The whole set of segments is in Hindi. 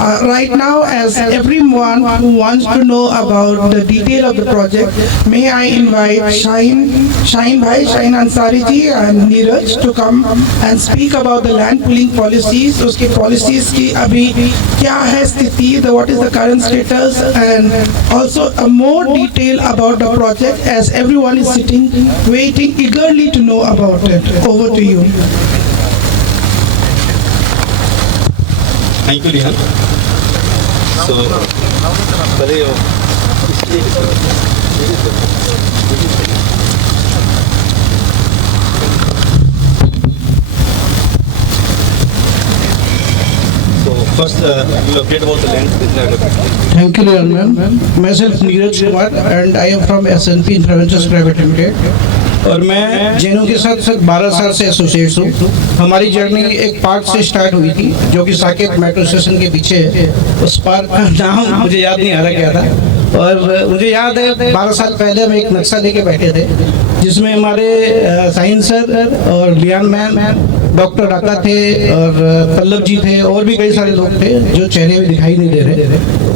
Right now, as everyone who wants to know about the detail of the project, may I invite Shaheen Ansari ji and Neeraj to come and speak about the land pooling policies. उसके policies की अभी क्या है स्थिति, what is the current status, and also a more detail about the project as everyone is sitting waiting eagerly to know about it. Over to you. Thank you, Rihan. So, first, we'll update about the land. Thank you, Rihan ma'am. Myself Neeraj Kumar and I am from SNP Infraventures Private Limited. और मैं जेनू के साथ 12 साल से एसोसिएट्स हूँ। हमारी जर्नी एक पार्क से स्टार्ट हुई थी जो कि साकेत मेट्रो स्टेशन के पीछे है। उस पार्क का नाम मुझे याद नहीं आ रहा क्या था, और मुझे याद है 12 साल पहले हम एक नक्शा लेके बैठे थे जिसमें हमारे साहिन सर और लियान मैम, डॉक्टर राका थे और पल्लव जी थे और भी कई सारे लोग थे जो चेहरे भी दिखाई नहीं दे रहे।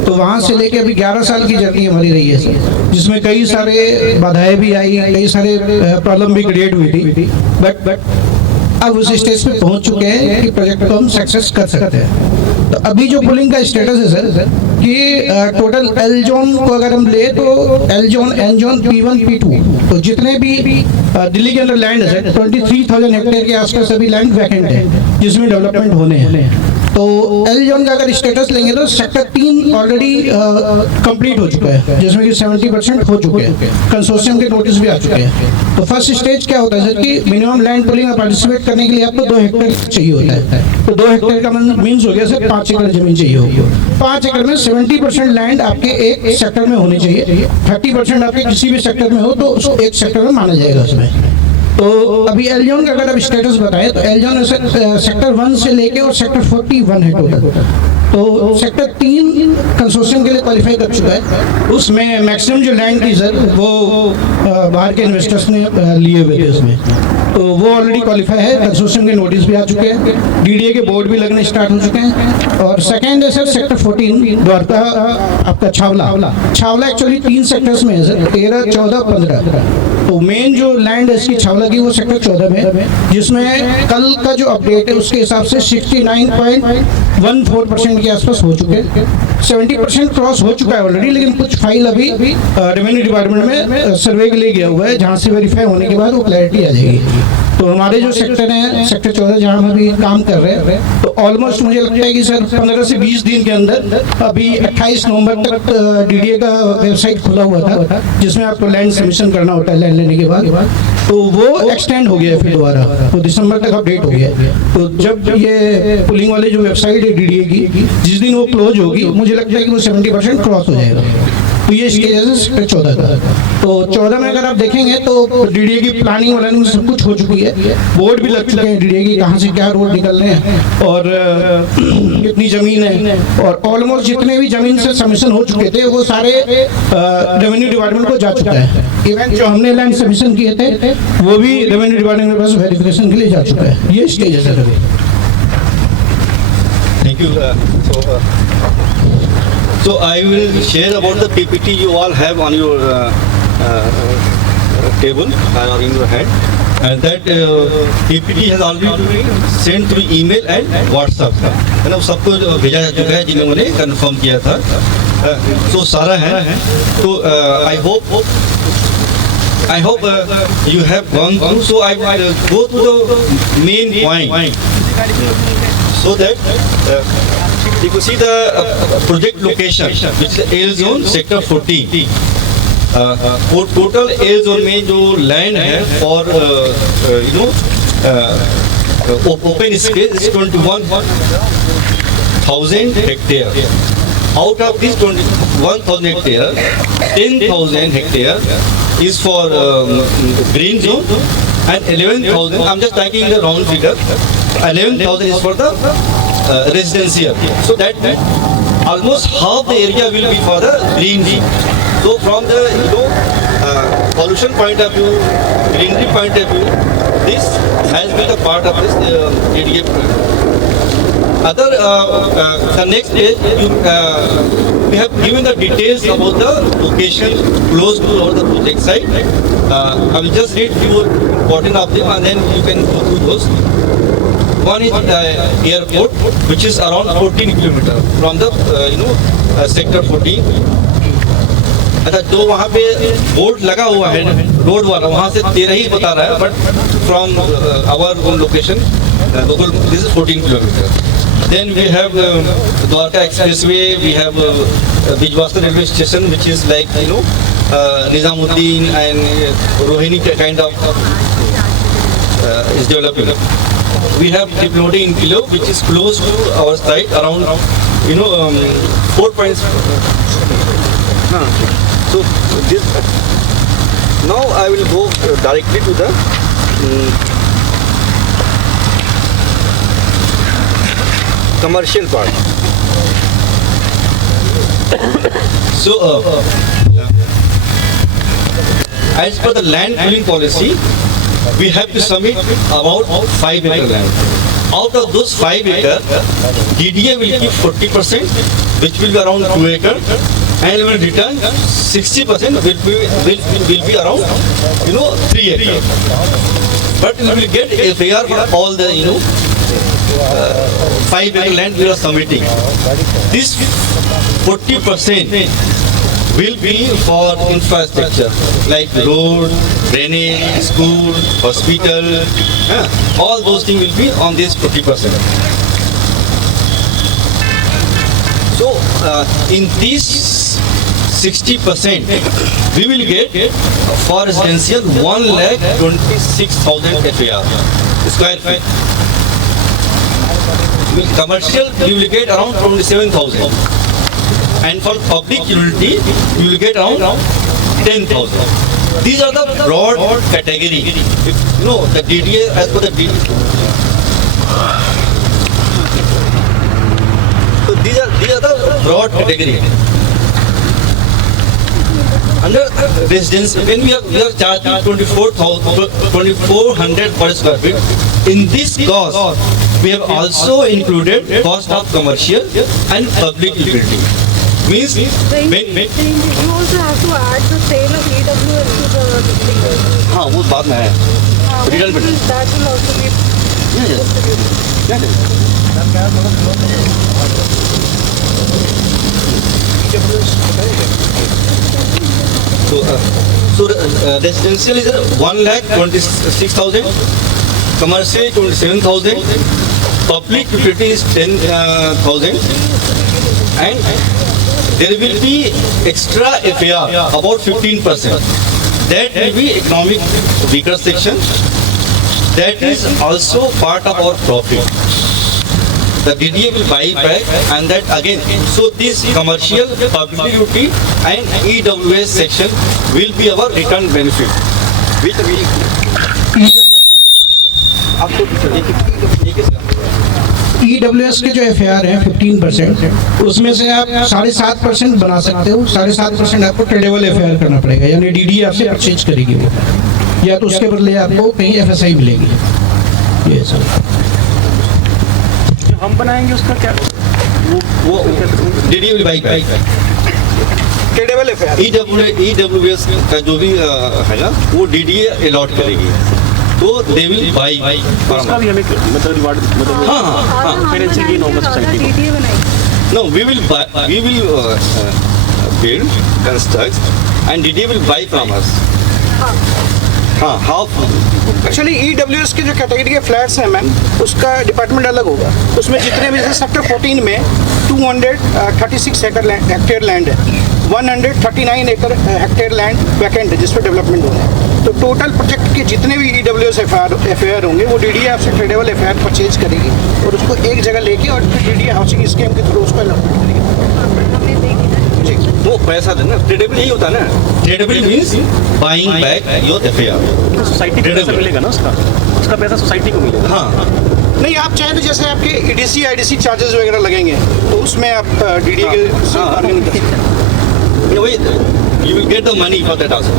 तो वहाँ से लेके अभी 11 साल की जर्नी हमारी रही है सर, जिसमें कई सारे बाधाएं भी आई, कई सारे प्रॉब्लम भी क्रिएट हुई थी, बट अब उस स्टेज पे पहुंच चुके हैं कि प्रोजेक्ट को हम सक्सेस कर सकते हैं। तो अभी जो पुलिंग का स्टेटस है सर कि टोटल एल जोन को अगर हम ले तो L zone, N zone, P1, P2, तो जितने भी दिल्ली के अंदर लैंड है सर 23,000 हेक्टेयर के आसपास सभी लैंड वैकेंट है जिसमें डेवलपमेंट होने हैं। तो एल जोन का अगर स्टेटस लेंगे तो सेक्टर 3 ऑलरेडी कंप्लीट हो चुका है जिसमें कि 70% हो चुके हैं, कंसोर्शियम के नोटिस भी आ चुके हैं। तो फर्स्ट स्टेज क्या होता है सर कि मिनिमम लैंड पुलिंग में पार्टिसिपेट करने के लिए आपको 2 हेक्टेयर चाहिए होता है। तो 2 हेक्टेयर का मीन्स हो गया सर 5 एकड़ जमीन चाहिए होगी। 5 एकड़ में 70% लैंड आपके एक सेक्टर में होनी चाहिए, 30% आपके किसी भी सेक्टर में हो तो उसको एक सेक्टर में माना जाएगा उसमें। तो अभी एल जोन का अगर आप स्टेटस बताएं तो एल जोन सेक्टर 1 से लेके और सेक्टर 41 है टोटल। तो सेक्टर 3 कंसोर्शियम के लिए क्वालिफाई कर चुका है। उसमें मैक्सिमम जो लैंड थी सर वो बाहर के इन्वेस्टर्स ने लिए हुए थे उसमें, तो वो ऑलरेडी क्वालिफाई है, कंसोर्शियम के नोटिस भी आ चुके हैं, डीडीए के बोर्ड भी लगने स्टार्ट हो चुके हैं। और सेकेंड है सर सेक्टर 14 द्वारका आपका छावला एक्चुअली 3 सेक्टर्स में है सर, 13, 14, 15। तो मेन जो लैंड है इसकी छावला की वो सेक्टर 14 में, जिसमें कल का जो अपडेट है उसके हिसाब से 69.14% के आसपास हो चुके हैं। 70% क्रॉस हो चुका है ऑलरेडी, लेकिन कुछ फाइल अभी रेवेन्यू डिपार्टमेंट में सर्वे के लिए गया हुआ है जहाँ से वेरीफाई होने के बाद वो क्लैरिटी आ जाएगी। तो हमारे जो सेक्टर है सेक्टर 14 जहाँ हम अभी काम कर रहे हैं, तो ऑलमोस्ट मुझे लगता है कि सर 15 से 20 दिन के अंदर अभी 28 नवंबर तक डीडीए का वेबसाइट खुला हुआ था जिसमें आपको लैंड सबमिशन करना होता है लैंड लेने के बाद, तो वो एक्सटेंड हो गया फिर दोबारा, तो दिसंबर तक अपडेट हो गया। तो जब ये पुलिंग वाले जो वेबसाइट है डीडीए की जिस दिन वो क्लोज होगी मुझे लगता है कि वो 70% क्रॉस हो जाएगा। तो ये स्टेज है सेक्टर 14 का। तो 14 में अगर आप देखेंगे तो डीडीए की प्लानिंग वालानिंग सब कुछ हो चुकी है, बोर्ड भी लग चुके हैं डीडीए की, कहाँ से क्या रोड निकल रहे हैं और कितनी जमीन है, और ऑलमोस्ट जितने भी जमीन से सबमिशन हो चुके थे वो सारे रेवेन्यू डिपार्टमेंट को जा चुका है। इवन जो हमने लैंड सबमिशन किए थे वो भी रेवेन्यू डिपार्टमेंट के पास वेरिफिकेशन के लिए जा चुका है। ये स्टेज है सर अभी। Thank you. So I will share about the PPT you all have on your table or in your hand, and that PPT has already been sent through email and WhatsApp, है ना, सबको भेजा जा चुका है जिन्होंने कंफर्म किया था। तो सारा है, तो I hope you have gone through, so I will go to the main point so that you can see the project location, which is L zone sector 14. Total L zone में जो लैंड है और open space 21,000 hectare. Out of this 21,000 hectare, 10,000 hectare is for green zone and 11,000, I'm just taking the round figure, 11,000 is for the residential. So that almost half the area will be for the green zone. So from the pollution point of view, greenery point of view, this has been a part of this ADA program. The next page, we have given the details about the location close to the project site. I will just read few important of them and then you can go through those. One is airport, which is around 14 kilometers from the sector 14. अच्छा जो वहाँ पे बोर्ड लगा हुआ है रोड वाला वहाँ से 13 ही बता रहा है, but from our location local this is 14 kilometre. Then we have Dwarka Expressway, we have Bijwastra railway station, which is like Nizamuddin and Rohini kind of is developing. We have Diplodi in Kilo, which is close to our site, around 4 points. So this now I will go directly to the commercial part. So as per the land pooling policy, we have to submit about 5 acre land. Out of those 5 acre, DDA will give 40%, which will be around 2 acre, and will return 60% will be around 3 acre. But we will get FAR for all the 5 acre land we are submitting. This 40% will be for infrastructure like road, drainage, school, hospital. All those things will be on this 40%. So in this 60%, we will get for residential 1,26,000 FAR square feet. With commercial, you will get around 27,000. And for public utility, you will get around 10,000. These are the broad category. The DDA as per the DDA. So these are the broad category. Under residence, when we are charging 2,400 per square feet, in this cost, we have also included cost of commercial and public utility. Means you also have to add the sale of EWS to the thing. हाँ वो बात में है. Return पे. That will also be. So residential is 1,26,000, commercial 27,000, public utility is 10,000, and there will be extra FAR about 15%. That will be economic weaker section. That is also part of our profit. The DDA will buy back, and that again. So this commercial, public utility, and EWS section will be our return benefit. Which we EWS के जो FAR हैं 15%, उसमें से आप 7.5% बना सकते हो. 7.5% आपको ट्रेडेबल FAR करना पड़ेगा, यानी DDA आपसे परचेज करेगी वो, या तो उसके बदले आपको कहीं FSI मिलेगी. ये सब जो हम बनाएंगे उसका क्या वो DDA will buy back. Tradable FAR EWS का जो भी है ना, वो DDA अलॉट करेगी. तो दे विल बाई उसका भी हमें मतलब रिवार्ड मतलब फाइनेंशियल गेन होगा सोसाइटी को. DDA बनाएंगे. No, we will build, construct, and DDA will buy from us. हाँ, half. एक्चुअली EWS के जो कैटेगरी के फ्लैट्स हैं मैम, उसका डिपार्टमेंट अलग होगा. उसमें जितने भी जैसे सेक्टर 14 में 236 हेक्टेयर लैंड है, 139 एकड़ हेक्टेयर लैंड वैकेंट है जिस पर डेवलपमेंट हो रहा है. तो टोटल प्रोजेक्ट के जितने भी EWS FAR होंगे वो DDA आपसे ट्रेडेबल FAR परचेज करेगी और उसको एक जगह लेके और फिर DDA हाउसिंग स्कीम के थ्रू उसको अलॉट करेगी. वो पैसा देना ट्रेडेबल यही होता है ना. Tradable means buying back your FAR. Society को पैसा मिलेगा ना, उसका पैसा सोसाइटी को मिलेगा. हाँ, नहीं, आप चाहें तो जैसे आपके EDC IDC चार्जेस वगैरह लगेंगे तो उसमें आप DDA के बार्गेनिंग कर सकते हैं. you will get the money for that also.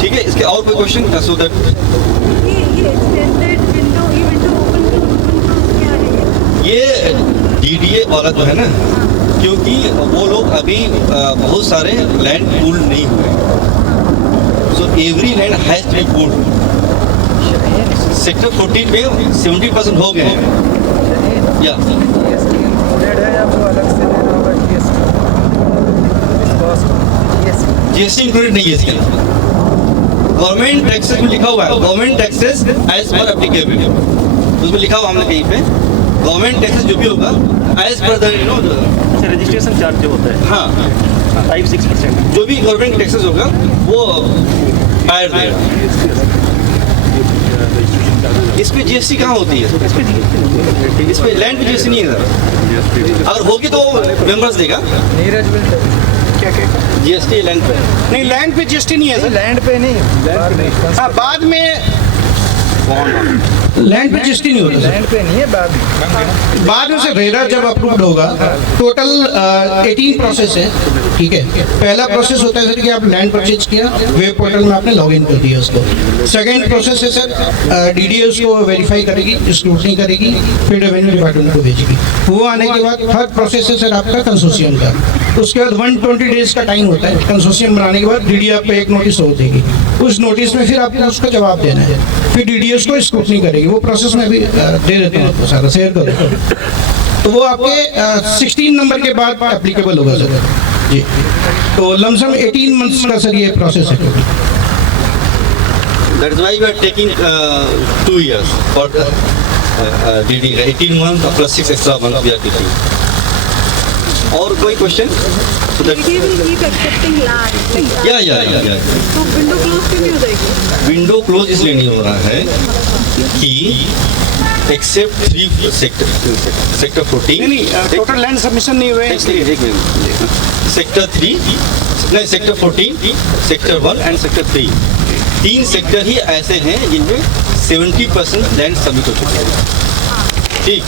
ठीक है, इसके और कोई क्वेश्चन सो दैट ये extended window, ये window open क्यों? ये डीडीए वाला जो है ना, क्योंकि वो लोग अभी बहुत सारे लैंड पूल नहीं हुए, so every land has to be pooled. Sector 14 में 70% हो गए हैं। या जीएसटी इंक्लूडेड नहीं है इसके अंदर। गवर्नमेंट टैक्सेस में लिखा हुआ है government taxes as per applicable, उसमें लिखा हुआ हमने कहीं पे गवर्नमेंट टैक्सेस जो भी होगा as per the registration charge जो होता है हाँ 5-6%। जो भी गवर्नमेंट टैक्सेस होगा वो बायर देगा। इस पे जीएसटी कहाँ होती है? इस पे लैंड पे जीएसटी नहीं है। अगर होगी तो मेंबर्स देगा क्या क्या जीएसटी लैंड पे। नहीं, लैंड पे जीएसटी नहीं है सर। लैंड पे नहीं, हाँ, बाद में लैंड पे जीएसटी नहीं होता लैंड पे नहीं है, बाद में से रेरा जब अप्रूव्ड होगा। टोटल 18 प्रोसेस है, ठीक है। पहला प्रोसेस होता है सर कि आप लैंड परचेज किया, वेब पोर्टल में आपने लॉगिन कर दिया उसको। सेकंड प्रोसेस है सर डीडीए उसको वेरीफाई करेगी, स्क्रूटनी करेगी, फिर रेवेन्यू डिपार्टमेंट को भेजेगी। वो आने के बाद थर्ड प्रोसेस है सर आपका कंसोर्शियम का। उसके बाद 120 डेज का टाइम होता है कंसोर्शियम बनाने के बाद। डीडीए आपको एक नोटिस हो देगी, उस नोटिस में फिर आपको उसका जवाब देना है, फिर डीडीए उसको स्क्रूटनी करेगी। वो प्रोसेस में भी दे देता हूँ आपको, सारा शेयर कर देता हूँ। तो वो आपके 16 नंबर के बाद एप्लीकेबल होगा सर जी। तो लमसम 18 मंथ्स का सर ये प्रोसेस है। That is why we are taking 2 years for DD. 18 months plus 6 extra months we are taking. और कोई question? DDA will keep accepting land. Like या तो विंडो क्लोज क्यों नहीं हो जाएगी? विंडो क्लोज इसलिए नहीं हो रहा है कि एक्सेप्ट 3 सेक्टर 14 नहीं, टोटल लैंड सबमिशन नहीं हुए हैं, इसलिए एक मिनट। सेक्टर 3 नहीं, sector 14, sector 1 and sector 3, 3 sector ही ऐसे हैं जिनमें 70% लैंड सबमिट हो चुके हैं। ठीक,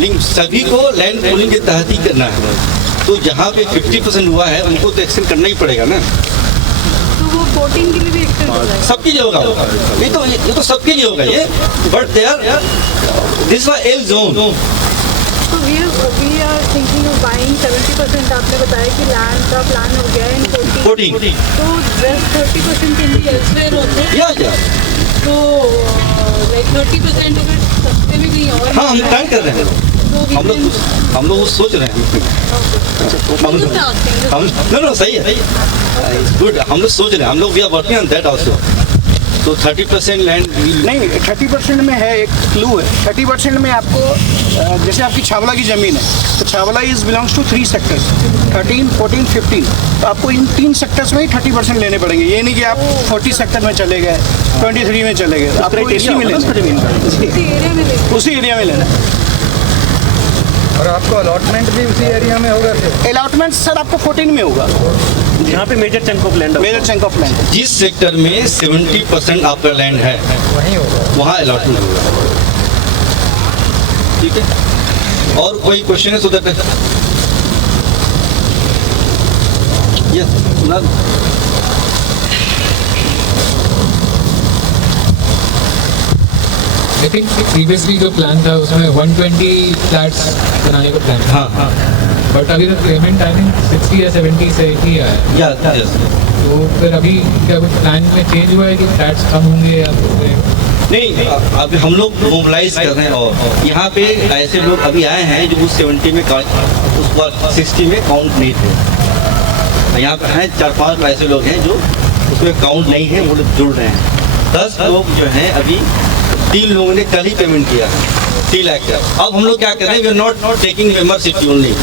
लेकिन सभी को लैंड पूलिंग के तहत ही करना है। तो जहाँ पे 50% हुआ है उनको तो एक्सटेंड करना ही पड़ेगा ना। तो वो 14 के लिए भी एक्सटेंड हो जाएगा? सबके लिए होगा ये तो सबके लिए होगा ये, but they are this was L zone. तो we are thinking of buying 70%। आपने बताया कि लैंड का प्लान हो गया है इन 14। तो रेस्ट 30% के लिए एल्सवेयर होते हैं। या तो लाइक 30% अगर सस्ते में कहीं और हाँ, हम प्लान कर रहे हैं। तो हम लोग वो सोच रहे हैं। नो सही है, गुड। हम लोग सोच रहे हैं, हम लोग we are working on that also. तो 30% लैंड नहीं, 30% में है एक क्लू है। 30% में आपको जैसे आपकी छावला की ज़मीन है, तो Chhawla is belongs to 3 sectors 13, 14, 15। तो आपको इन 3 सेक्टर्स में ही 30% लेने पड़ेंगे। ये नहीं कि आप 40 सेक्टर में चले गए, 23 में चले गए। आपको इसी में लेना, उसी एरिया में लेते उसी एरिया में लेना। और आपको अलॉटमेंट भी उसी एरिया में होगा फिर? अलॉटमेंट सर आपको 14 में होगा, यहाँ पे major chunk of land major chunk of land. जिस सेक्टर में 70% आपका लैंड है वहीं होगा। वहाँ अलॉटमेंट होगा। ठीक है, और कोई क्वेश्चन है? So that yes I think previously जो प्लान था उसमें 120 फ्लैट्स बनाने का प्लान था। हाँ, बट अभी तक पेमेंट आई थिंक 60 या 70 से ही आया है। यस। तो फिर अभी क्या कुछ प्लान में चेंज हुआ है कि फ्लैट्स कम होंगे या नहीं, अभी हम लोग मोबिलाइज कर रहे हैं। और यहाँ पे ऐसे लोग अभी आए हैं जो उस 70 में उस बार 60 में काउंट नहीं थे। यहाँ पे हैं 4-5 ऐसे लोग हैं जो उसमें काउंट नहीं है, वो लोग जुड़ रहे हैं। 10 लोग जो हैं अभी 3 लोगों ने कल ही पेमेंट किया है 3 लाख का। अब हम लोग क्या कर रहे हैं, we are not taking membership only.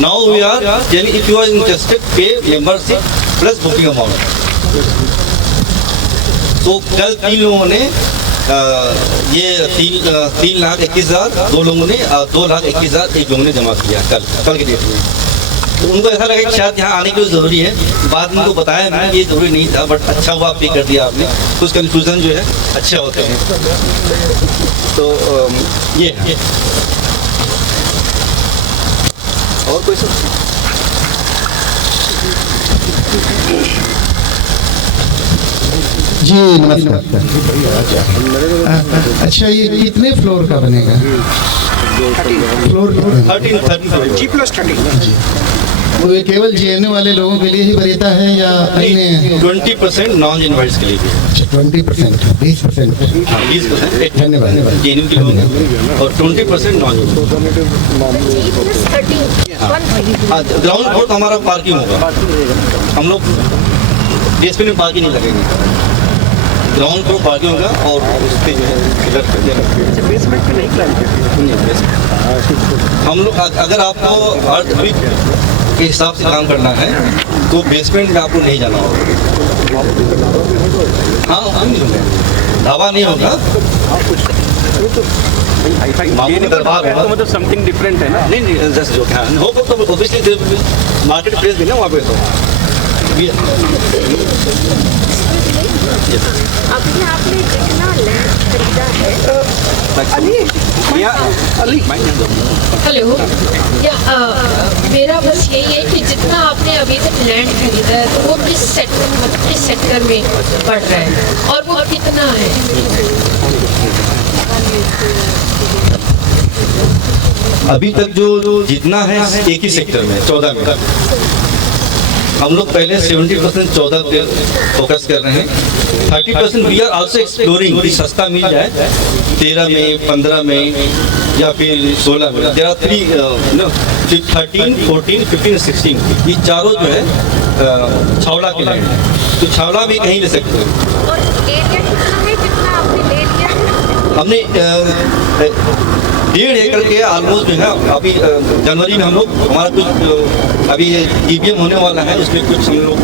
Now we are telling if you are interested pay membership plus booking amount. तो कल 3 लोगों ने ये 3,21,000, 2 लोगों ने 2,21,000 एक लोगों ने जमा किया कल के डेट में। तो उनको ऐसा लगा कि शायद यहाँ आने की ज़रूरी है। बाद में उनको बताया मैंने ये ज़रूरी नहीं था, बट अच्छा हुआ पे कर दिया आपने। कुछ कन्फ्यूज़न जो है अच्छे होते हैं। तो ये है। और कोई सब? जी नमस्कार। अच्छा, ये कितने फ्लोर का बनेगा? फ्लोर 13 G+13 वो ये केवल जेएनयू वाले लोगों के लिए ही वरीयता है या अन्य 20% नॉन इनवाइट्स के लिए भी 20%, 20%? 20% धन्यवाद। जेएनयू के लोग हैं और 20% नॉन ग्राउंड फ्लोर हमारा पार्किंग होगा। हम लोग बेसमेंट में पार्किंग नहीं लगेंगे, ग्राउंड फ्लोर पार्किंग होगा और उस पर जो है बेसमेंट पे नहीं प्लान हम लोग अगर आपको अर्थ के हिसाब से काम करना है तो बेसमेंट में आपको नहीं जाना होगा। हाँ हम नहीं होंगे, ढाबा नहीं होगा, मामू का दरबार होगा। तो मतलब समथिंग डिफरेंट है ना। नहीं जस्ट जो क्या होगा तो ऑब्वियसली मार्केट प्लेस भी ना वहाँ पे तो अभी आपने जितना लैंड खरीदा है हेलो मेरा बस यही है कि जितना आपने अभी तक लैंड खरीदा है तो वो किस सेक्टर में बढ़ रहा है और वो कितना है? अभी तक जो जितना है एक ही सेक्टर में 14 में हम लोग पहले 70% 14 पे फोकस कर रहे हैं। 30% वी आर आल्सो एक्सप्लोरिंग कि सस्ता मिल जाए 13 में 15 में या फिर 16 में। देयर आर 13, 14, 15, 16 ये चारों जो है छावला के लाइन तो छावला भी कहीं ले सकते हो। और एरिया कितना है जितना आपने ले लिया है? हमने 1.5 एकड़ के ऑलमोस्ट जो है अभी जनवरी में हम लोग हमारा कुछ अभी ईवीएम होने वाला है, उसमें कुछ हम लोग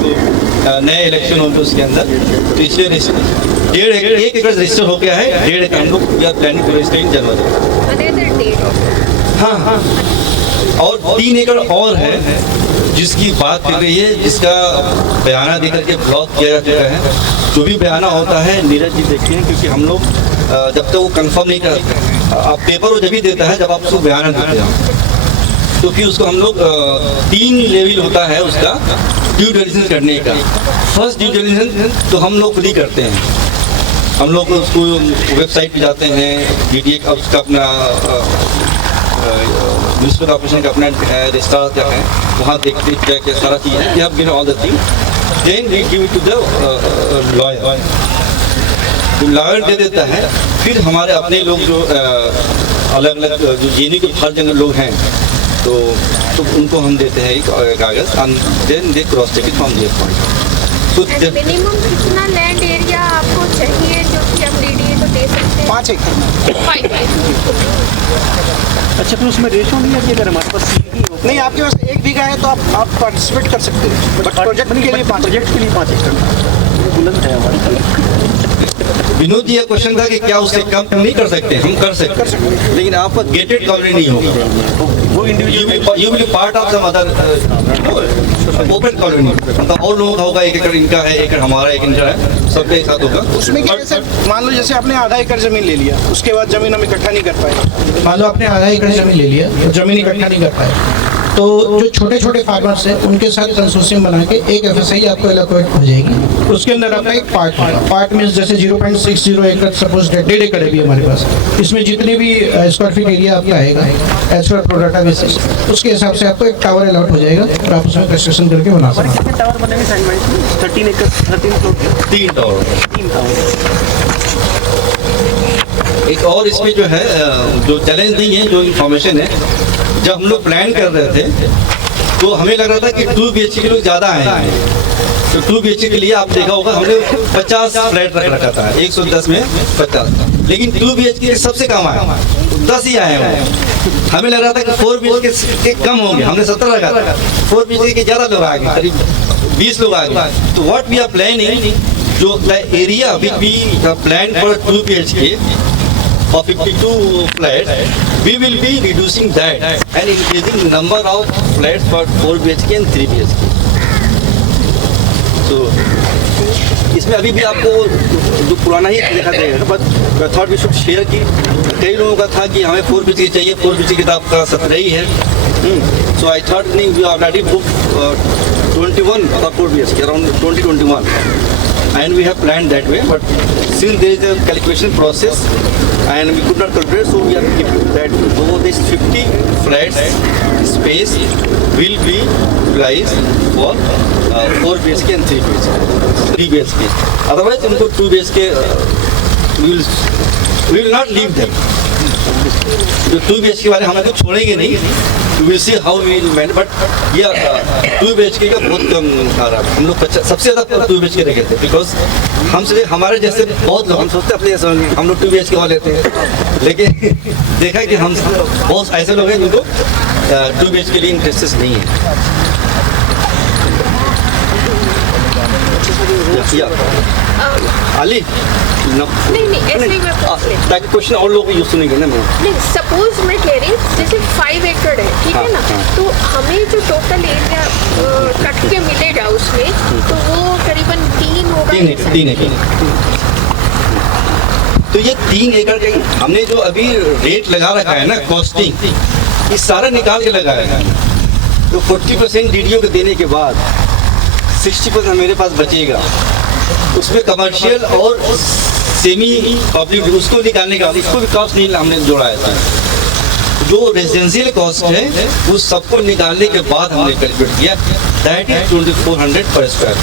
नए इलेक्शन होंगे उसके अंदर तो इसलिए 1.5 एकड़ रजिस्टर हो गया है। 1.5 एकड़ हम लोग we are planning to register in January. हाँ और 3 एकड़ और है जिसकी बात कर रही है, जिसका बयाना देकर के ब्लॉक किया जा चुका है। जो भी बयाना होता है नीरज जी देखिए, क्योंकि हम लोग जब तक वो कंफर्म नहीं करते आप पेपर वो जब भी देता है जब आप उसको बयाना देते हैं तो फिर उसको हम लोग 3 लेवल होता है उसका ड्यू डिलिजेंस करने का। फर्स्ट ड्यू डिलिजेंस तो हम लोग खुद ही करते हैं, हम लोग उसको वेबसाइट पे जाते हैं DDA का उसका अपना म्यूनिसिपल कॉर्पोरेशन का अपना रजिस्टर क्या है वहाँ देखते हैं क्या क्या सारा चीज़ है। We have given all the thing, then we give it to the lawyer, तो लॉयर दे देता है। फिर हमारे अपने लोग जो अलग अलग जो जेएनयू के हर जगह लोग हैं तो उनको हम देते हैं एक कागज़ and then they cross check it from their point. तो मिनिमम कितना लैंड एरिया आपको चाहिए जो कि हम DDA को दे सकते हैं? 5 एकड़। अच्छा तो उसमें रेशो नहीं है कि अगर हमारे पास नहीं आपके पास 1 बीघा है तो आप पार्टिसिपेट कर सकते हैं, बट प्रोजेक्ट के लिए 5 एकड़ बुलंद है हमारे। विनोद जी, ये क्वेश्चन था कि क्या उससे कम नहीं कर सकते? हम कर सकते हैं, लेकिन आपका गेटेड कॉलोनी नहीं होगा, वो individual you will part of some other open colony. मतलब और लोगों का होगा, 1 एकड़ इनका है, 1 एकड़ हमारा, 1 एकड़ है, सबके साथ होगा। उसमें क्या है सर, मान लो जैसे आपने आधा एकड़ जमीन ले लिया, उसके बाद जमीन हम इकट्ठा नहीं कर पाए। मान लो आपने आधा एकड़ जमीन ले लिया और जमीन इकट्ठा नहीं कर पाए, तो जो छोटे छोटे फार्मर्स हैं उनके साथ कंसोर्शियम बना के एक FSI आपको एलोकेट हो जाएगी। उसके अंदर आपका एक पार्ट होगा। पार्ट मीन्स जैसे 0.60 एकड़, सपोज 1.5 एकड़ है भी हमारे पास, इसमें जितने भी स्क्वायर फीट एरिया आपका आएगा एज पर प्रोडाटा बेसिस, उसके हिसाब से आपको एक टावर अलॉट हो जाएगा और आप उसमें कंस्ट्रक्शन करके बना सकते हैं। टावर बनेंगे साइड बाई 13 एकड़ 13 फ्लोर के 3 टावर। एक और इसमें जो है जो चैलेंज नहीं है, जो इन्फॉर्मेशन है, जब हम लोग प्लान कर रहे थे तो हमें लग रहा था कि 2 BHK के लोग ज़्यादा आए, तो 2 BHK के लिए आप देखा होगा हमने 50 फ्लैट रख रखा था, 110 में 50, लेकिन 2 BHK सबसे कम आए, 10 ही आए हैं। हमें लग रहा था कि 4 BHK के कम होंगे, हमने 70 रखा था, 4 BHK के ज़्यादा लोग आ गए, करीब 20 लोग आ गए। तो व्हाट वी आर प्लानिंग, जो the area which we plan for 2 BHK or 52 flats, we will be reducing that and increasing number of flats for 4 BHK and 3 BHK. So इसमें अभी भी आपको जो पुराना ही देखा जाएगा, but thought we should share की कई लोगों का था कि हमें 4 BHK चाहिए, 4 BHK तो आपका 17 ही है। सो आई थॉट नहीं, we already book 21 for 4 BHK, around 2021. and we have planned that way. But since there is a calculation process and we could not calculate, so we are keeping that. So this 50 flats space will be utilized for 4 BHK and 3 BHK. 3 BHK. Otherwise, उनको 2 BHK we will not leave them. जो 2 BHK वाले हमें तो छोड़ेंगे नहीं. We will see how we will manage. But yeah, 2 BHK का बहुत कम आ रहा है. हम लोग सबसे ज़्यादा 2 BHK रखे थे, because हमसे हमारे जैसे बहुत लोग हम सोचते अपने जैसे होंगे, हम लोग 2 BHK वाले थे, लेकिन देखा कि हम बहुत ऐसे लोग हैं जिनको 2 BHK के लिए इंटरेस्ट नहीं है. Ali? No. नहीं ऐसे ही मैं पूछ रही हूँ। ताकि क्वेश्चन और लोग यूज सुनेंगे ना. नहीं, सपोज मैं कह रही हूँ जैसे 5 एकड़ है, ठीक है ना, तो हमें जो टोटल एरिया कट के मिलेगा उसमें, तो वो करीबन 3 होगा. 3 एकड़. तो ये 3 एकड़ के हमने जो अभी रेट लगा रखा है ना, कॉस्टिंग, ये सारा निकाल के लगाया है. तो 40% डीडीओ को देने के बाद 60% मेरे पास बचेगा. उसमें कमर्शियल और सेमी पब्लिक उसको निकालने का, इसको भी कॉस्ट नहीं हमने जोड़ा है. जो रेजिडेंशियल कॉस्ट है उस सबको निकालने के बाद हमने कैलकुलेट किया. दैट इज 2400 पर स्क्वायर.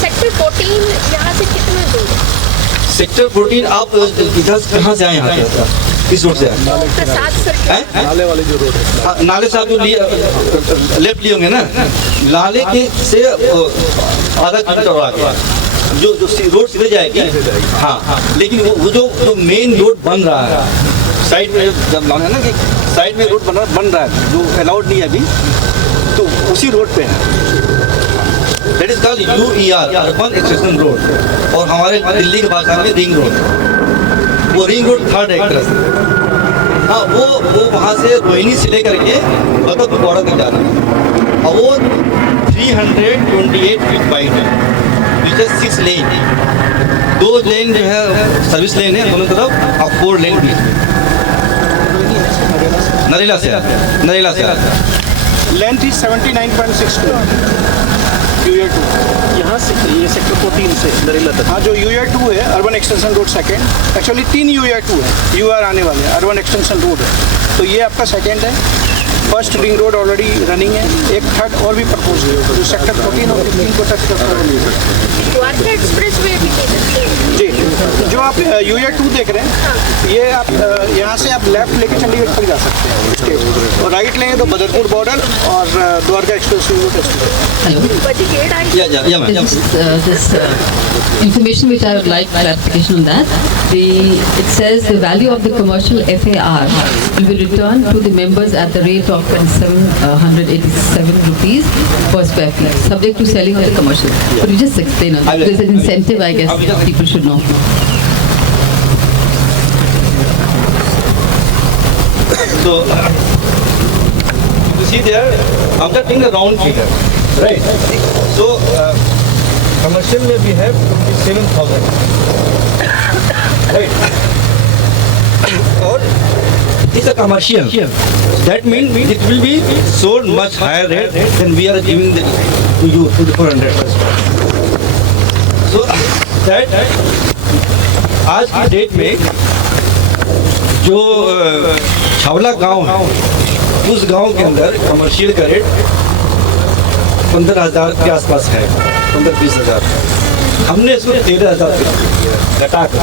सेक्टर 14 यहाँ से कितना दूर है? सेक्टर 14 आप इधर कहाँ से आए? यहाँ से किस रोड से आए? प्रसाद सर नाले वाले जो रोड है, नाले से आप जो लेफ्ट लिए होंगे ना, नाले के से आधा किलोमीटर और आगे जो रोड सीधे जाएगी. हाँ, लेकिन वो जो मेन रोड बन रहा है साइड में, जब है ना कि साइड में रोड बन रहा है जो अलाउड नहीं है अभी, तो उसी रोड पे है. That is called UER, urban extension road, और हमारे दिल्ली के भाषा में रिंग रोड. वो रिंग रोड 3rd एक तरह से. हाँ, वो वहाँ से रोहिणी से लेकर के बगत बॉर्डर तक जा रहा है, और वो 328 फीट वाइड है, विच इज 6 लेन. 2 लेन जो है सर्विस लेन है दोनों तरफ, और 4 लेन भी. नरेला से लेंथ इज 79.6 किलोमीटर. UER 2 यहाँ से ये सेक्टर 14 से नरेला तक. हाँ, जो UER 2 है urban extension road second, actually 3 UER 2 है, UR आने वाले हैं, अर्बन एक्सटेंशन रोड है, तो ये आपका सेकेंड है. First ring road already running है, एक थर्ड और भी प्रपोज है जो सेक्टर 14 और 15 को टच करता है. द्वारका एक्सप्रेस वे भी दे सकते हैं. जी, जो आप UER 2 देख रहे हैं, ये आप यहाँ से आप लेफ्ट लेके चंडीगढ़ तक जा सकते हैं, और राइट लेंगे तो बदरपुर बॉर्डर और द्वारका एक्सप्रेस वे को touch This information which I would like clarification on that. It says the value of the commercial FAR will be returned to the members at the rate of 2,787 rupees per square feet, subject to selling of the commercial. Could you just explain on that? There's an incentive, I guess, people should know. So, you see there, I'm just taking a round figure, right? So, commercial में we have 27,000, right? और it's a commercial. That means it will be sold much higher rate than we are giving to you, to the 400. So, that आज की डेट में जो छावला गांव है, उस गांव के अंदर कमर्शियल का रेट 15,000 के आसपास है, 15-20 हज़ार. हमने इसको 13,000 घटा कर.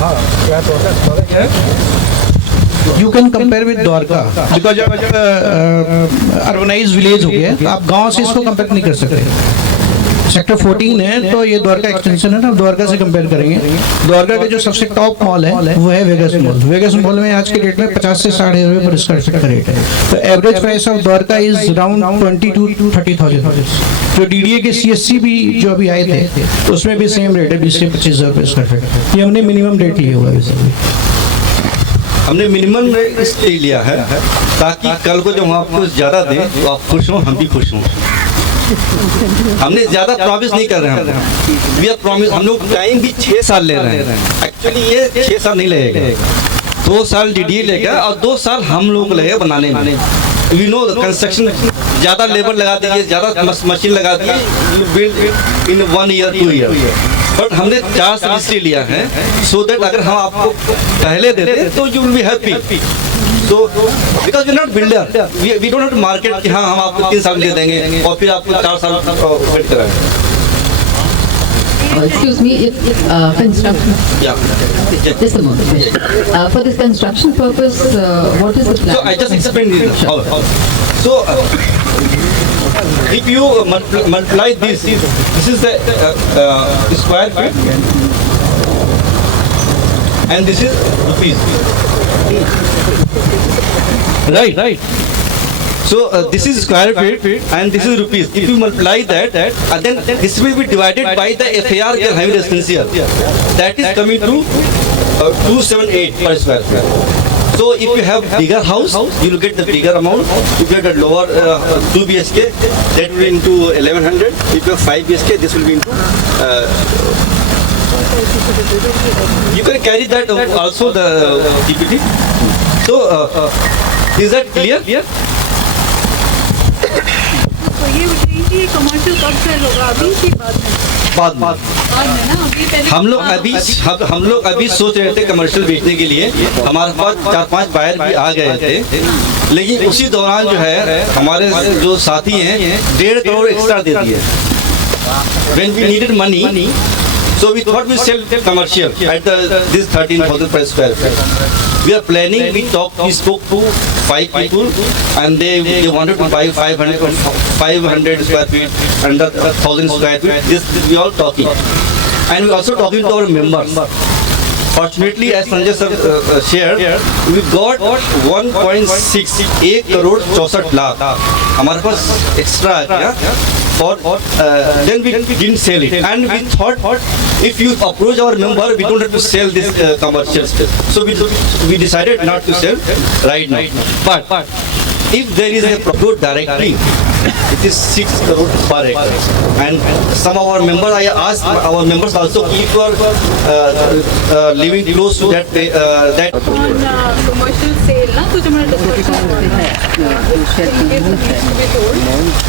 हाँ, क्या तो You can compare with Dwarka, because जब अर्बनाइज विलेज हो गया, तो आप गांव से इसको कंपेयर नहीं कर सकते. सेक्टर 14 है तो ये द्वारका एक्सटेंशन है ना, द्वारका से कंपेयर करेंगे. द्वारका के जो सबसे टॉप मॉल है वो है वेगस मॉल. वेगस मॉल में आज के डेट में 50 से 60 रुपये पर स्क्वायर फीट का रेट है. तो average price of Dwarka is around 22,000 to 30,000. जो DDA के CSC भी जो अभी आए थे उसमें भी सेम रेट है, 20 से 25,000 रुपये स्क्वायर फीट. ये हमने मिनिमम रेट लिया हुआ है. हमने मिनिमम रेट इसलिए लिया है ताकि कल को जब हम आपको ज़्यादा दें तो आप खुश हों, हम भी खुश हों. हमने ज्यादा प्रॉमिस नहीं कर रहे हैं. We are promise. हम लोग टाइम भी 6 साल ले रहे हैं. एक्चुअली ये 6 साल नहीं लगेगा, 2 साल DDA लेगा और 2 साल हम लोग लगेगा बनाने में. वी नो कंस्ट्रक्शन ज़्यादा लेबर लगा दीजिए, ज़्यादा मशीन लगा दीजिए, you build in 1 year 2 year. But हमने 4 साल इसलिए लिया है सो दैट अगर हम आपको पहले देते तो you will be happy. So, because we're not builder, we don't have to market कि हाँ हम आपको 3 साल दे देंगे और फिर आपको 4 साल वेट कराएंगे। Excuse me, construction. Yeah. Just a moment. For this construction purpose, what is the plan? So I just explained this. So if you multiply this is the square feet, and this is rupees. Right. So this is square feet and this is rupees. If you multiply that, and then this will be divided by the FAR Heavy Residential. That is coming to 278 per square feet. So if you have bigger house, you will get the bigger amount. If you have a lower 2 BHK, that will be into 1100. If you have 5 BHK, this will be into. You can carry that also the PPT. So is that clear? तो ये बताइए कि कमर्शियल कब सेल होगा, अभी की बात है? बाद में ना, अभी पहले हम लोग अभी सोच रहे थे कमर्शियल बेचने के लिए। हमारे पास 4-5 बायर भी आ गए थे, लेकिन उसी दौरान जो है हमारे जो साथी हैं 1.5 करोड़ एक्स्ट्रा दे दिए। When we needed money, so we thought we sell commercial at this 13,000 per square feet. We are planning. We spoke to 5 people, and they wanted to buy 500 square feet, under 1,000 square feet. This we all talking, and we also talking to our members. Fortunately, as Sanjay sir shared, we got 1.68 crore 64 lakh हमारे पास एक्स्ट्रा आ गया। और then we didn't sell it, and we thought if you approach our member, we don't have to sell this commercial space. So we decided not to sell right now. But if there is a product directly, it is 6 crore per acre. And some of our members, I asked our members also, if you are living close to that commercial sale ना कुछ हमारा डिस्कशन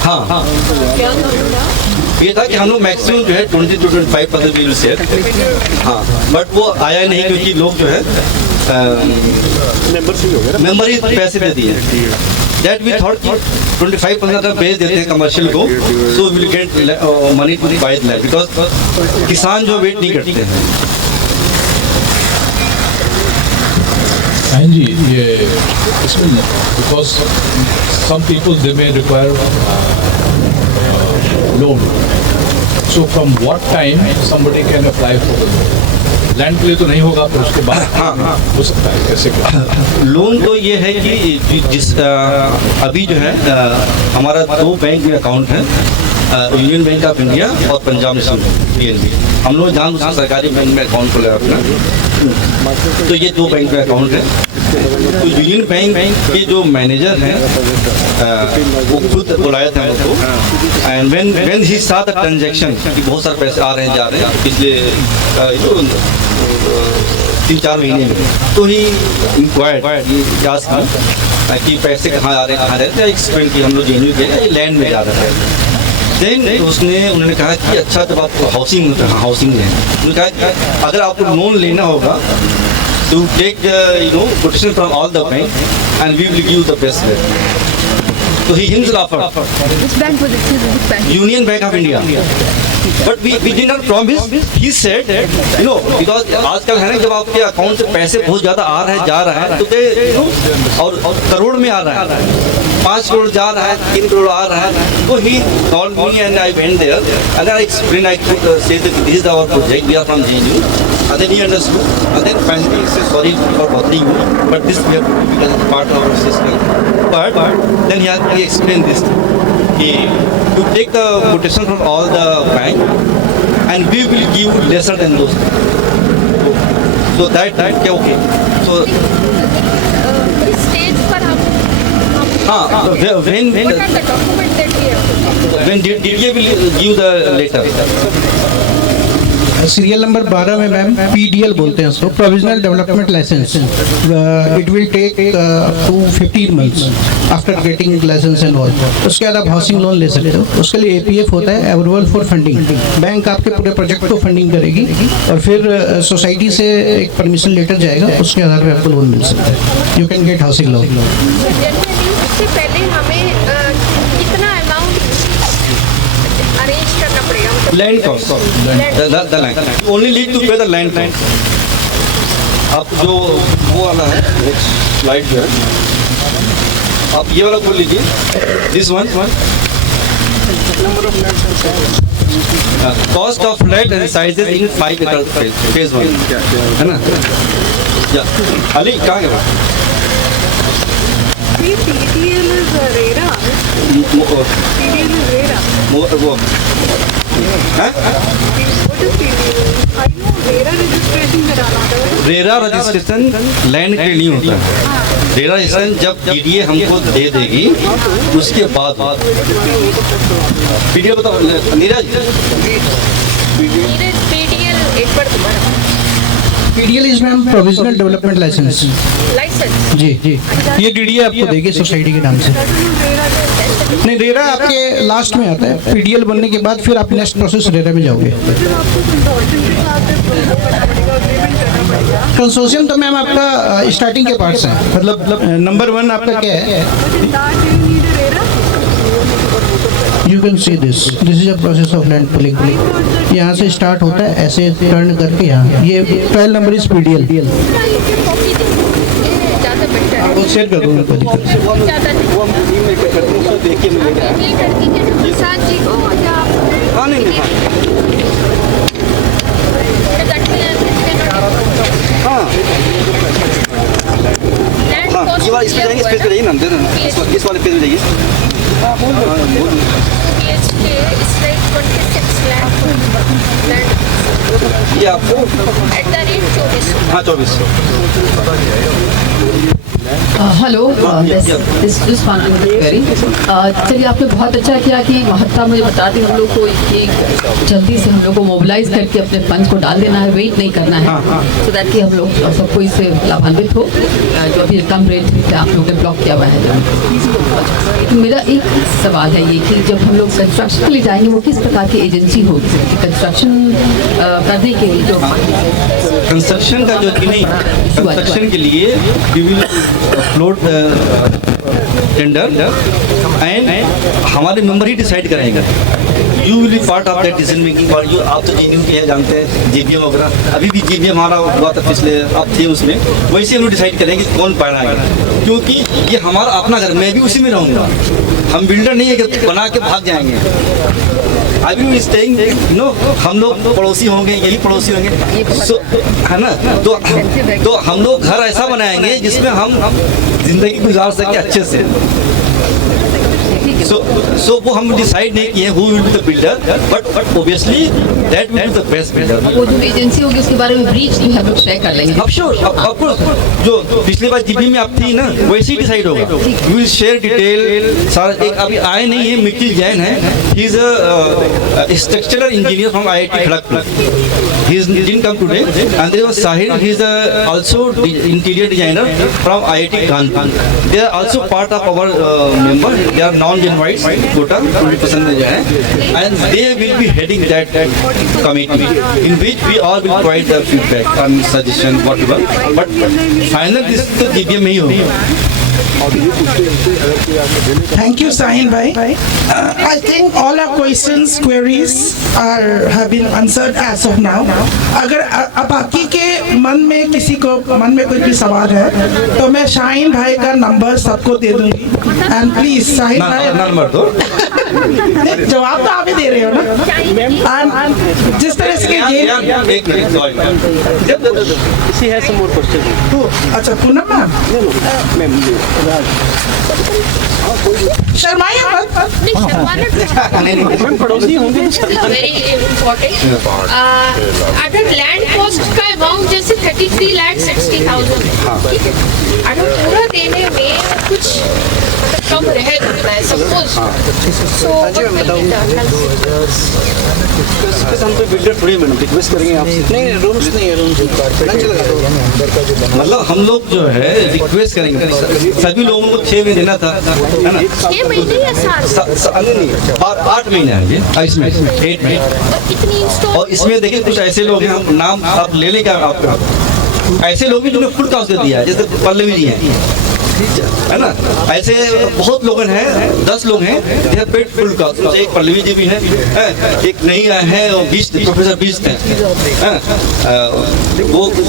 हाँ क्या था? ये था कि हम लोग मैक्सिमम जो है 20 to 25% वी विल सेल। हाँ, बट वो आया नहीं क्योंकि लोग जो है मेंबर ही पैसे दे दिए। That we thought 25% अगर बेच देते हैं कमर्शियल को, so we will get money to buy the land, because किसान जो वेट नहीं करते हैं। हाँ जी, ये इसमें because some people they may require loan. So from what time somebody can apply for the loan? Land के लिए तो नहीं होगा, पर उसके बाद हो सकता है। कैसे लोन तो ये है कि जिस अभी जो है हमारा 2 बैंक में अकाउंट है, यूनियन बैंक ऑफ इंडिया और पंजाब नेशनल PNB। हम लोग जहाँ दूसरे सरकारी बैंक में अकाउंट खोला अपना, तो ये 2 बैंक में अकाउंट है। तो यूनियन बैंक के जो मैनेजर हैं वो खुद बुलाए थे हमको, and when he saw the transaction कि बहुत सारे पैसे आ रहे हैं जा रहे हैं पिछले 3-4 महीने में, तो ही इंक्वायर्ड कि पैसे कहाँ आ रहे हैं, कहाँ रहते हैं। एक्सप्लेन की हम लोग जेन्यू के लैंड में जा रहे हैं। देन उन्होंने कहा कि अच्छा जब आप हाउसिंग है, उन्होंने कहा कि अगर आपको लोन लेना होगा to take quotation from all the bank, and we will give you the best rate. So he himself offered. Which bank was it? Which bank? Union Bank of India. But we did not promise. He said, because आजकल है ना, जब आपके अकाउंट से पैसे बहुत ज़्यादा आ रहे हैं जा रहा है, तो और करोड़ में आ रहा है, 5 करोड़ जा रहा है, 3 करोड़ आ रहा है। तो he called me and I went there, and then I explained, I said that this is our project, we are from JNU, and then he understood, and then finally he said, sorry for bothering you, but this we have to do because it's part of our system. But then he explained this. To take the quotation from all the bank, and we will give lesser than those. So that क्या okay. So इस स्टेज पर हम हाँ, when what are the documents that we have to when DDA will give the letter. Serial number 12 में मैम PDL बोलते हैं उसको, provisional development licence. It will take to 15 months after getting licence and all. उसके बाद आप हाउसिंग लोन ले सकते हो. उसके लिए APF होता है, अप्रूवल फॉर फंडिंग. बैंक आपके पूरे प्रोजेक्ट को फंडिंग करेगी और फिर सोसाइटी से एक परमिशन लेटर जाएगा, उसके आधार पर आपको लोन मिल सकता है. You can get housing loan. उससे पहले हमें कितना अमाउंट अरेंज करना पड़ेगा? Land cost, the land only need to pay the land cost. आप जो वो वाला है नेक्स्ट स्लाइड जो है, आप ये वाला खोल लीजिए. This one cost of flat and sizes in 5 एकड़ फेज 1 है ना. अली कहाँ गया? PDL is RERA. PDL is RERA. वो हैं? What is PDL? I know RERA registration कराना होता है. रेरा रजिस्ट्रेशन लैंड के लिए होता है. रेरा रजिस्ट्रेशन जब DDA हमको दे देगी उसके बाद PDL बताओ नीरज. PDL एक बार दोबारा. PDL is ma'am provisional development licence. Licence जी. ये DDA आपको देगी सोसाइटी के नाम से. नहीं, रेरा आपके लास्ट में आता है. PDL बनने के बाद फिर आप नेक्स्ट प्रोसेस रेरा में जाओगे. कंसोर्शियम तो मैम आपका स्टार्टिंग के पार्ट्स हैं. मतलब नंबर 1 आपका क्या है? You can see this is a process of land pulling. यहाँ से स्टार्ट होता है, ऐसे टर्न करके यहाँ ये 12 नंबर इज PDL. वो शेयर कर दूँगा, कोई दिक्कत नहीं. इस पे जाइए ना, दे देना इस वाले पेज में जाइए. ये आपको हाँ 24. हेलो, दिस चलिए आपने बहुत अच्छा किया कि महत्ता मुझे बता दी. हम लोग को एक जल्दी से हम लोग को मोबिलाइज करके अपने फंड्स को डाल देना है, वेट नहीं करना है, सो दैट कि हम लोग सबको इससे लाभान्वित हो. जो अभी कम रेट पे आप लोगों ने ब्लॉक किया हुआ है. तो मेरा एक सवाल है ये कि जब हम लोग कंस्ट्रक्शन के लिए जाएंगे वो किस प्रकार की एजेंसी होगी कंस्ट्रक्शन करने के लिए? जो कंस्ट्रक्शन का जो कि नहीं, कंस्ट्रक्शन के लिए we will float tender and हमारे मेंबर ही डिसाइड करेंगे. You will be part of that decision making. और यू आप तो JNU के हैं, जानते हैं GBM वगैरह. अभी भी GBM हमारा हुआ था पिछले, आप थे उसमें. वैसे हम लोग डिसाइड करेंगे कौन पढ़ाएगा, क्योंकि ये हमारा अपना घर, मैं भी उसी में रहूँगा. हम बिल्डर नहीं है कि बना के भाग जाएंगे. अभी भी स्टेइंग नो, हम लोग पड़ोसी होंगे, यही पड़ोसी होंगे. सो है ना, तो हम लोग घर ऐसा बनाएंगे जिसमें हम जिंदगी गुजार सके अच्छे से. So वो हम डिसाइड नहीं किए who will be the builder, but obviously that will be the best builder. वो जो एजेंसी होगी उसके बारे में ब्रीफ जो है हम लोग शेयर कर लेंगे. अब श्योर, आपको जो पिछली बार GP में आप थी ना, वैसे ही डिसाइड होगा. We will share detail. सारा एक अभी आए नहीं है, मिकी जैन है. He is a structural engineer from IIT Kharagpur. He didn't come today. And there was Sahil. He is also interior designer from IIT Kanpur. They are also part of our member. They are non-Genoites, quota 20% जो है, and they will be heading that committee in which we all will provide the feedback and suggestion whatever. But final this तो GBM में ही होगा. Thank you, Sahin bhai. I think all our questions, queries have been answered as of now. अगर अब बाकी के मन में किसी को मन में कोई भी सवाल है तो मैं शाहीन भाई का नंबर सबको दे दूंगी. एंड प्लीज शाहीन भाई नंबर दो. जवाब तो आप ही दे रहे हो ना. जिस तरह से अच्छा पूनम मैम शर्माइए मत. पड़ोसी होंगे. Very important. अगर लैंड कॉस्ट का अमाउंट जैसे 33,60,000 है, ठीक है, अगर पूरा देने में कुछ मतलब कम रह जाता है suppose, So what will be done? हम तो बिल्डर थोड़ी मैडम रिक्वेस्ट करेंगे आपसे। नहीं रूम्स नहीं है, रूम्स लंच लगा दो। मतलब हम लोग जो है रिक्वेस्ट करेंगे सभी लोगों को 6 महीने देना था, है ना? 6 महीने या 7? 8 महीने हैं ये, इसमें 8 महीने। कितनी इंस्टॉल? और इसमें देखिए कुछ ऐसे लोग हैं, हम नाम आप ले लें क्या आपका? ऐसे लोग भी जिन्होंने फुल कास्ट दे दिया है, जैसे पल्लवी जी हैं, है ना? ऐसे बहुत लोग हैं, 10 लोग हैं जिन्हें पेड फुल कास्ट। एक पल्लवी जी भी हैं, एक नहीं है प्रोफेसर बीस्ट हैं, वो फुल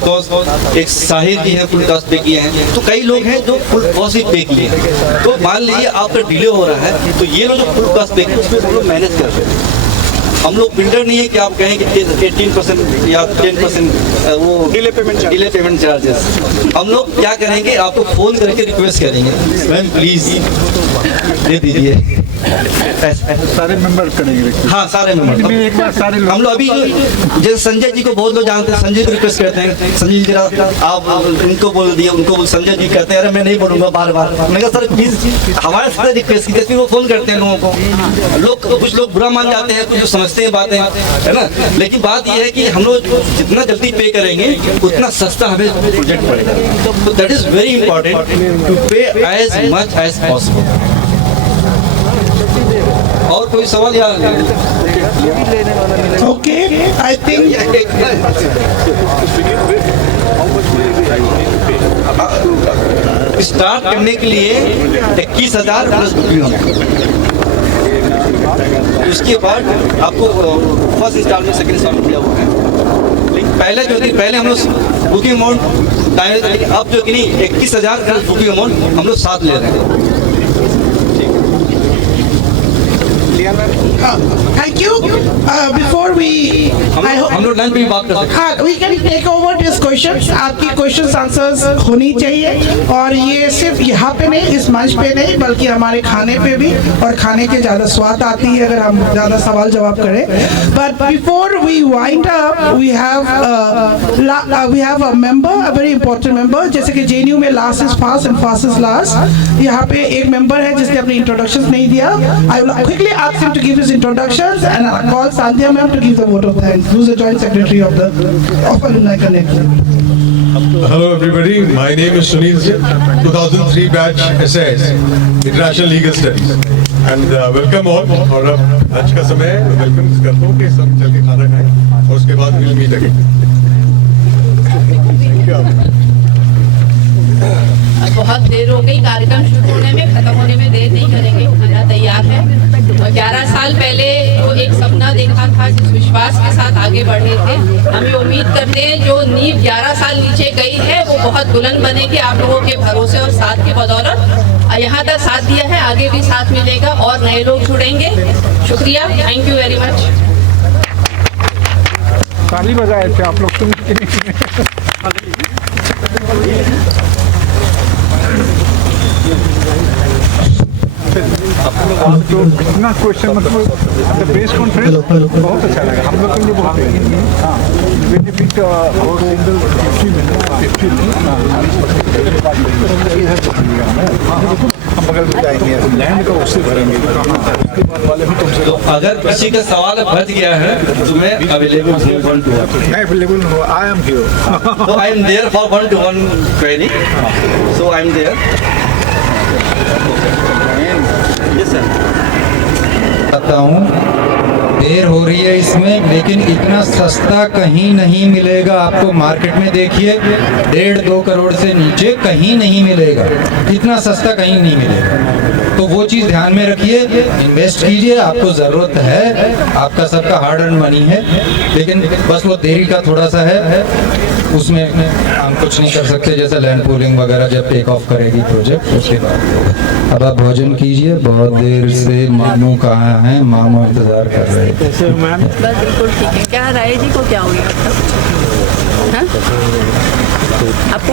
कास्ट, एक साहिर जी हैं फुल कास्ट पे किए हैं। तो कई लोग हैं जो फुल कास्ट ही पे किए हैं। तो मान लीजिए आपका डिले हो रहा है, तो ये लोग जो फुल कास्ट पे किए उसमें हम लोग मैनेज कर रहे हैं। हम लोग बिल्डर नहीं है कि आप कहें कि 18% या 10% वो डिले पेमेंट चार्जेस। हम लोग क्या करेंगे, आपको फ़ोन करके रिक्वेस्ट करेंगे, मैम प्लीज़ दे दीजिए। सारे मेंबर करेंगे। हाँ सारे मेंबर एक बार सारे हम लोग अभी जैसे संजय जी को बहुत लोग जानते हैं, संजय को रिक्वेस्ट करते हैं, संजय जी जरा आप उनको बोल दिए, उनको संजय जी कहते हैं अरे मैं नहीं बोलूँगा बार बार। मैं कहा सर प्लीज़ हमारे साथ रिक्वेस्ट की, जैसे वो फ़ोन करते हैं लोगों को, कुछ लोग बुरा मान जाते हैं, कुछ समझते हैं बातें, है ना? लेकिन बात यह है कि हम लोग जितना जल्दी पे करेंगे उतना सस्ता हमें प्रोजेक्ट पड़ेगा। तो that is very important to pay as much as possible. और कोई सवाल यार? ओके, आई थिंक स्टार्ट करने के लिए 21,000 प्लस बुकिंग, उसके बाद आपको फर्स्ट इंस्टॉलमेंट सेकंड इंस्टॉलमेंट दिया हुआ है। लेकिन पहले हम लोग बुकिंग अमाउंट अब जो कि नहीं 21,000 प्लस बुकिंग अमाउंट हम लोग साथ ले रहे हैं। Thank you. Before we, हम लोग लंच में बात कर सकते हैं। we can take over these questions. आपकी questions answers होनी चाहिए, और ये सिर्फ यहाँ पे नहीं, इस मंच पे नहीं, बल्कि हमारे खाने पे भी, और खाने के ज़्यादा स्वाद आती है अगर हम ज़्यादा सवाल जवाब करें। But before we wind up, we have a member, a very important member. जैसे कि JNU में last is fast and fast is last. यहाँ पे एक member है जिसने अपने introductions नहीं दिया. I will quickly ask him to give his introductions, and I'll call Sandhya ma'am to give the vote of thanks, who's the joint secretary of Alumni Connect. Hello everybody, my name is Sunil Singh, 2003 batch SAS, International Legal Studies, and welcome all. और अब आज का समय वेलकम करता हूँ कि सब चल के खाना खाएं और उसके बाद we'll meet again. बहुत देर हो गई, कार्यक्रम शुरू होने में, खत्म होने में देर नहीं करेंगे, खाना तैयार है। और 11 साल पहले वो एक सपना देखा था, जिस विश्वास के साथ आगे बढ़े थे, हमें उम्मीद करते हैं जो नींव 11 साल नीचे गई है वो बहुत बुलंद बनेगी आप लोगों के भरोसे और साथ के बदौलत। यहाँ तक साथ दिया है, आगे भी साथ मिलेगा और नए लोग जुड़ेंगे। शुक्रिया, थैंक यू वेरी मच। ताली बजाए थे आप लोग, तुम तो इतना क्वेश्चन मतलब प्रेस कॉन्फ्रेंस बहुत अच्छा लगा हम लोग के लिए। बहुत बेनिफिट हम बगल में जाएंगे, लैंड का उससे भरेंगे वाले भी तुमसे। तो अगर किसी का सवाल बच गया है तो मैं अवेलेबल हूँ 1 to 1। मैं अवेलेबल हूँ, I am here. So I am there for 1 to 1 query. So I am there. Yes sir. बताता हूँ, देर हो रही है इसमें, लेकिन इतना सस्ता कहीं नहीं मिलेगा आपको। मार्केट में देखिए 1.5-2 करोड़ से नीचे कहीं नहीं मिलेगा, इतना सस्ता कहीं नहीं मिलेगा। तो वो चीज़ ध्यान में रखिए, इन्वेस्ट कीजिए, आपको ज़रूरत है, आपका सबका हार्ड अर्न मनी है, लेकिन बस वो देरी का थोड़ा सा है, उसमें हम कुछ नहीं कर सकते। जैसे लैंड पूलिंग वगैरह जब टेक ऑफ करेगी प्रोजेक्ट उसके बाद। अब आप भोजन कीजिए, बहुत देर से मामू कहाँ हैं, मामू इंतजार कर रहे हैं। बिल्कुल ठीक है। क्या राय जी को क्या हुई आपको?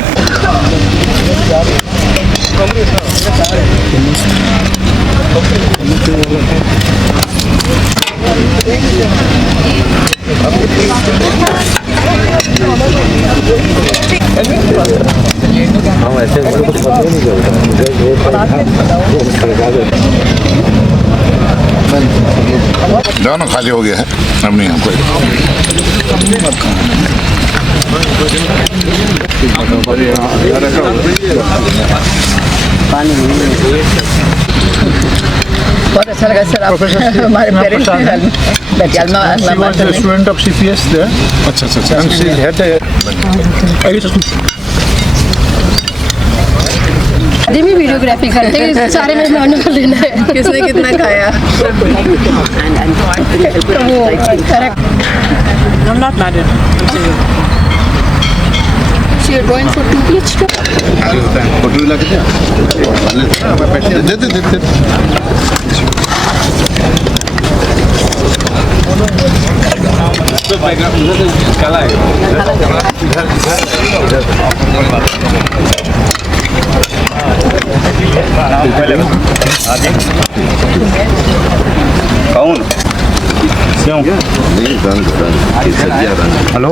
हम ऐसे जाओ ना, खाली हो गया है, अब नहीं हमको। बहुत अच्छा लगा सर, आप हमारे parents student of CPS there. अच्छा अच्छा अच्छा। And she had अभी भी वीडियोग्राफी करते हैं, सारे मेहमानों का लेना है किसने कितना खाया। I'm not married. So you're going for 2 PH trip? Photo लगा के दे। कौन क्यों हेलो